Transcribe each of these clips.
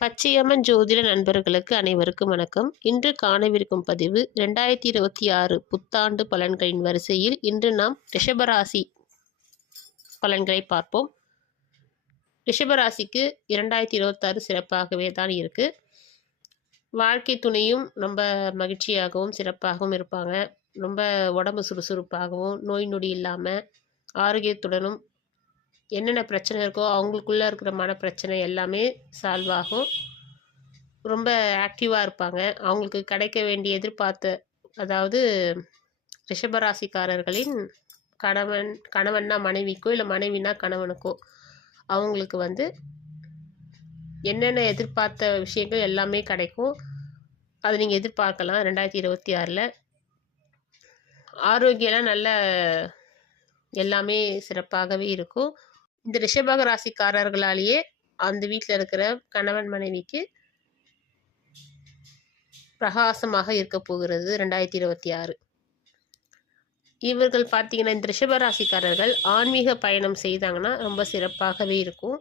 பச்சையம்மன் ஜோதிட நண்பர்களுக்கு அனைவருக்கும் வணக்கம். இன்று காணவிருக்கும் பதிவு 2026 புத்தாண்டு பலன்களின் வரிசையில் இன்று நாம் ரிஷபராசி பலன்களை பார்ப்போம். ரிஷபராசிக்கு 2026 சிறப்பாகவே தான் இருக்கு. வாழ்க்கை துணையும் ரொம்ப மகிழ்ச்சியாகவும் சிறப்பாகவும் இருப்பாங்க. ரொம்ப உடம்பு சுறுசுறுப்பாகவும் நோய் நொடி இல்லாமல் ஆரோக்கியத்துடனும் என்னென்ன பிரச்சனை இருக்கோ அவங்களுக்குள்ளே இருக்கிற மனப்பிரச்சனை எல்லாமே சால்வ் ஆகும். ரொம்ப ஆக்டிவாக இருப்பாங்க. அவங்களுக்கு கிடைக்க வேண்டிய எதிர்பார்த்த, அதாவது ரிஷபராசிக்காரர்களின் கணவன்னா மனைவிக்கோ இல்லை மனைவினா கணவனுக்கோ அவங்களுக்கு என்னென்ன எதிர்பார்த்த விஷயங்கள் எல்லாமே கிடைக்கும். அதை நீங்கள் எதிர்பார்க்கலாம். 2026 ஆரோக்கியம்லாம் நல்ல எல்லாமே சிறப்பாகவே இருக்கும். இந்த ரிஷபக ராசிக்காரர்களாலேயே அந்த வீட்டில் இருக்கிற கணவன் மனைவிக்கு பிரகாசமாக இருக்க போகிறது 2026. இவர்கள் பார்த்தீங்கன்னா, இந்த ரிஷபராசிக்காரர்கள் ஆன்மீக பயணம் செய்தாங்கன்னா ரொம்ப சிறப்பாகவே இருக்கும்.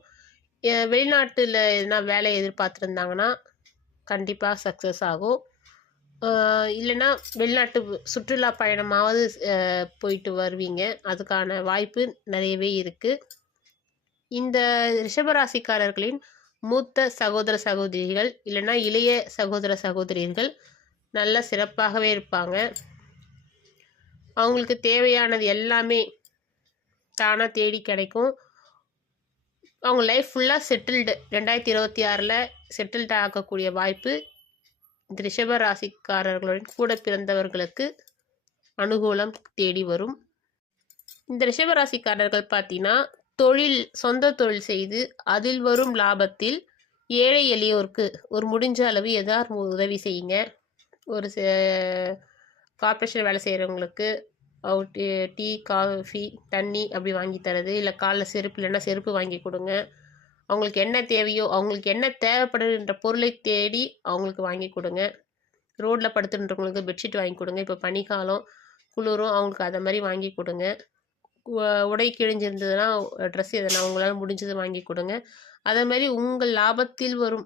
வெளிநாட்டில் எதுனா வேலை எதிர்பார்த்துருந்தாங்கன்னா கண்டிப்பாக சக்ஸஸ் ஆகும். இல்லைன்னா வெளிநாட்டு சுற்றுலா பயணமாவது போயிட்டு வருவீங்க. அதுக்கான வாய்ப்பு நிறையவே இருக்குது. இந்த ரிஷபராசிக்காரர்களின் மூத்த சகோதர சகோதரிகள் இல்லைன்னா இளைய சகோதர சகோதரிகள் நல்ல சிறப்பாகவே இருப்பாங்க. அவங்களுக்கு தேவையானது எல்லாமே தானாக தேடி கிடைக்கும். அவங்க லைஃப் ஃபுல்லாக செட்டில்டு 2026 செட்டில்டு ஆகக்கூடிய வாய்ப்பு இந்த ரிஷபராசிக்காரர்களுடன் கூட பிறந்தவர்களுக்கு அனுகூலம் தேடி வரும். இந்த ரிஷபராசிக்காரர்கள் பார்த்தீங்கன்னா, சொந்த தொழில் செய்து அதில் வரும் லாபத்தில் ஏழை எளியோருக்கு ஒரு முடிஞ்ச அளவு ஏதாவது உதவி செய்யுங்க. ஒரு கார்ப்பரேஷன் வேலை செய்கிறவங்களுக்கு டீ, காஃபி, தண்ணி அப்படி வாங்கி தரது, இல்லை காலில் செருப்பு இல்லைன்னா செருப்பு வாங்கி கொடுங்க. அவங்களுக்கு என்ன தேவையோ, அவங்களுக்கு என்ன தேவைப்படுகின்ற பொருளை தேடி அவங்களுக்கு வாங்கி கொடுங்க. ரோட்டில் படுத்துன்றவங்களுக்கு பெட்ஷீட் வாங்கி கொடுங்க. இப்போ பனிக்காலம் குளிரும், அவங்களுக்கு அதை மாதிரி வாங்கி கொடுங்க. உடை கிழிஞ்சிருந்ததுன்னா ட்ரெஸ் எதனா உங்களால் முடிஞ்சது வாங்கி கொடுங்க. அதே மாதிரி உங்கள் லாபத்தில் வரும்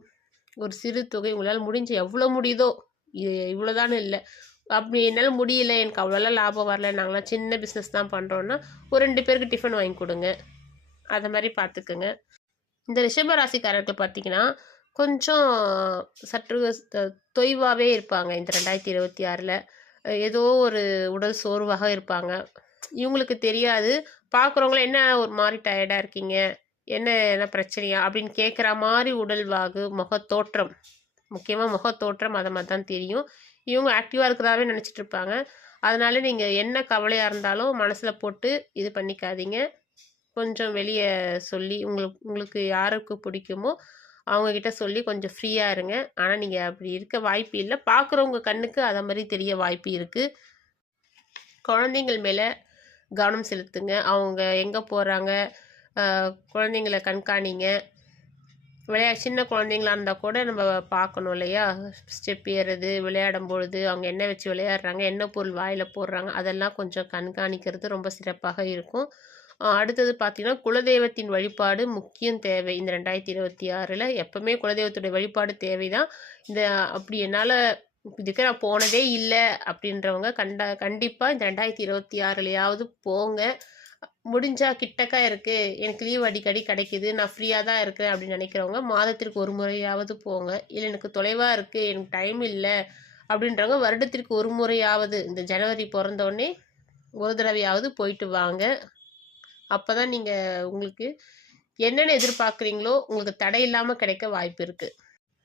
ஒரு சிறு தொகை உங்களால் முடிஞ்சு எவ்வளோ முடியுதோ, இவ்வளோதானு இல்லை, அப்படி என்னால் முடியல, எனக்கு அவ்வளோலாம் லாபம் வரல, நாங்களாம் சின்ன பிஸ்னஸ் தான் பண்ணுறோன்னா ஒரு 2 பேருக்கு டிஃபன் வாங்கி கொடுங்க. அதை மாதிரி பார்த்துக்குங்க. இந்த ரிஷபராசிக்காரர்கள் பார்த்திங்கன்னா கொஞ்சம் சற்று தொய்வாகவே இருப்பாங்க. இந்த 2026 ஏதோ ஒரு உடல் சோர்வாக இருப்பாங்க. இவங்களுக்கு தெரியாது. பார்க்குறவங்கள என்ன ஒரு மாதிரி டயர்டாக இருக்கீங்க, என்ன பிரச்சனையா அப்படின்னு கேட்குற மாதிரி உடல்வாகு, முகத்தோற்றம், முக்கியமாக முகத்தோற்றம் அதை மாதிரி தான் தெரியும். இவங்க ஆக்டிவாக இருக்கிறதாவே நினச்சிட்டு இருப்பாங்க. அதனால நீங்கள் என்ன கவலையாக இருந்தாலும் மனசில் போட்டு இது பண்ணிக்காதீங்க. கொஞ்சம் வெளியே சொல்லி உங்களுக்கு யாருக்கு பிடிக்குமோ அவங்கக்கிட்ட சொல்லி கொஞ்சம் ஃப்ரீயாக இருங்க. ஆனால் நீங்கள் அப்படி இருக்க வாய்ப்பு இல்லை. பார்க்குறவங்க கண்ணுக்கு அதை மாதிரி தெரிய வாய்ப்பு இருக்குது. குழந்தைங்கள் மேலே கவனம் செலுத்துங்க. அவங்க எங்கே போகிறாங்க, குழந்தைங்கள கண்காணிங்க. சின்ன குழந்தைங்களா இருந்தால் கூட நம்ம பார்க்கணும் இல்லையா? ஸ்டெப் ஏறுறது, விளையாடும் பொழுது அவங்க என்ன வச்சு விளையாடுறாங்க, என்ன பொருள் வாயில் போடுறாங்க, அதெல்லாம் கொஞ்சம் கண்காணிக்கிறது ரொம்ப சிறப்பாக இருக்கும். அடுத்தது பார்த்திங்கன்னா, குலதெய்வத்தின் வழிபாடு முக்கியம் தேவை. இந்த 2026 எப்போவுமே குலதெய்வத்துடைய வழிபாடு தேவை தான். அப்படி என்னால் இதுக்கு நான் போனதே இல்லை அப்படின்றவங்க கண்டிப்பாக இந்த 2026 போங்க. முடிஞ்சால் கிட்டக்கா இருக்குது, எனக்கு லீவ் அடிக்கடி கிடைக்கிது, நான் ஃப்ரீயாக தான் இருக்கிறேன் அப்படின்னு நினைக்கிறவங்க மாதத்திற்கு ஒரு முறையாவது போங்க. இல்லை எனக்கு தொலைவாக இருக்குது, எனக்கு டைம் இல்லை அப்படின்றவங்க வருடத்திற்கு ஒரு முறையாவது, இந்த ஜனவரி பிறந்தோடனே ஒரு தடவையாவது போயிட்டு வாங்க. அப்போ தான் நீங்கள் உங்களுக்கு என்னென்ன எதிர்பார்க்குறீங்களோ உங்களுக்கு தடை இல்லாமல் கிடைக்க வாய்ப்பு இருக்குது.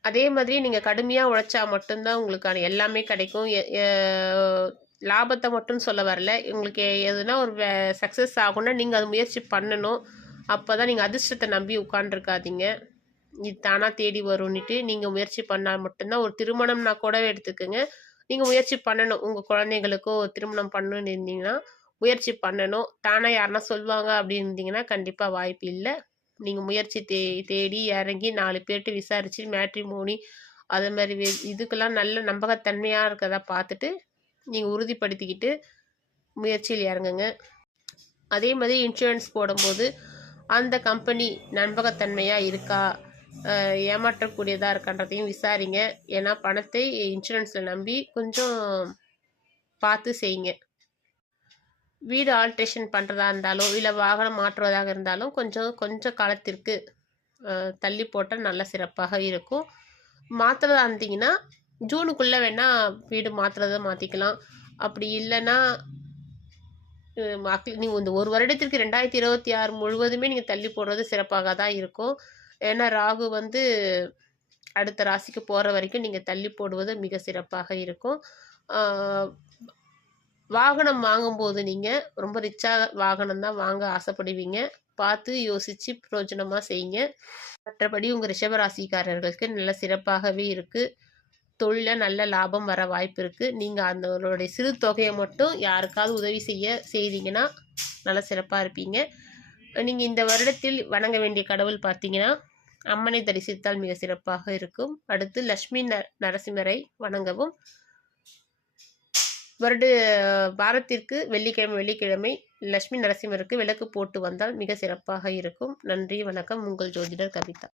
அதே மாதிரி நீங்கள் கடுமையாக உழைச்சா மட்டும்தான் உங்களுக்கான எல்லாமே கிடைக்கும். லாபத்தை மட்டும் சொல்ல வரல, உங்களுக்கு எதுனா ஒரு சக்ஸஸ் ஆகும்னா நீங்கள் அது முயற்சி பண்ணணும். அப்போ தான் நீங்கள் அதிர்ஷ்டத்தை நம்பி உட்காண்டிருக்காதீங்க. இது தானாக தேடி வரும்னுட்டு நீங்கள் முயற்சி பண்ணால் மட்டும்தான். ஒரு திருமணம்னா கூட எடுத்துக்கோங்க, நீங்கள் முயற்சி பண்ணணும். உங்கள் குழந்தைங்களுக்கோ திருமணம் பண்ணணுன்னு இருந்தீங்கன்னா முயற்சி பண்ணணும். தானாக யாருன்னா சொல்லுவாங்க அப்படின்னு இருந்தீங்கன்னா கண்டிப்பாக வாய்ப்பு இல்லை. நீங்கள் முயற்சி தேடி இறங்கி 4 பேர்கிட்ட விசாரித்து மேட்ரிமோனி அது மாதிரி இதுக்கெல்லாம் நல்ல நம்பகத்தன்மையாக இருக்கிறதா பார்த்துட்டு நீங்கள் உறுதிப்படுத்திக்கிட்டு முயற்சியில் இறங்குங்க. அதே மாதிரி இன்சூரன்ஸ் போடும்போது அந்த கம்பெனி நம்பகத்தன்மையாக இருக்கா, ஏமாற்றக்கூடியதாக இருக்கான்றதையும் விசாரிங்க. ஏன்னா பணத்தை இன்சூரன்ஸில் நம்பி கொஞ்சம் பார்த்து செய்யுங்க. வீடு ஆல்ட்ரேஷன் பண்ணுறதா இருந்தாலும் இல்லை வாகனம் மாற்றுவதாக இருந்தாலும் கொஞ்சம் காலத்திற்கு தள்ளி போட்டால் நல்ல சிறப்பாக இருக்கும். மாற்றுறதா இருந்தீங்கன்னா ஜூனுக்குள்ளே வேணால் வீடு மாற்றுறதை மாற்றிக்கலாம். அப்படி இல்லைன்னா நீங்கள் இந்த ஒரு வருடத்திற்கு 2026 முழுவதுமே நீங்கள் தள்ளி போடுறது சிறப்பாக தான் இருக்கும். ஏன்னா ராகு அடுத்த ராசிக்கு போகிற வரைக்கும் நீங்கள் தள்ளி போடுவது மிக சிறப்பாக இருக்கும். வாகனம் வாங்கும்போது நீங்கள் ரொம்ப ரிச்சாக வாகனம் தான் வாங்க ஆசைப்படுவீங்க. பார்த்து யோசித்து பிரயோஜனமாக செய்யுங்க. மற்றபடி உங்கள் ரிஷபராசிக்காரர்களுக்கு நல்ல சிறப்பாகவே இருக்குது. தொழிலில் நல்ல லாபம் வர வாய்ப்பு இருக்குது. நீங்கள் அதனுடைய சிறு தொகையை மட்டும் யாருக்காவது உதவி செய்தீங்கன்னா நல்லா சிறப்பாக இருப்பீங்க. நீங்கள் இந்த வருடத்தில் வணங்க வேண்டிய கடவுள் பார்த்தீங்கன்னா அம்மனை தரிசித்தால் மிக சிறப்பாக இருக்கும். அடுத்து லட்சுமி நரசிம்மரை வணங்கவும். வாரத்திற்கு வெள்ளிக்கிழமை லட்சுமி நரசிம்மருக்கு விளக்கு போட்டு வந்தால் மிக சிறப்பாக இருக்கும். நன்றி, வணக்கம். உங்கள் ஜோதிடர் கவிதா.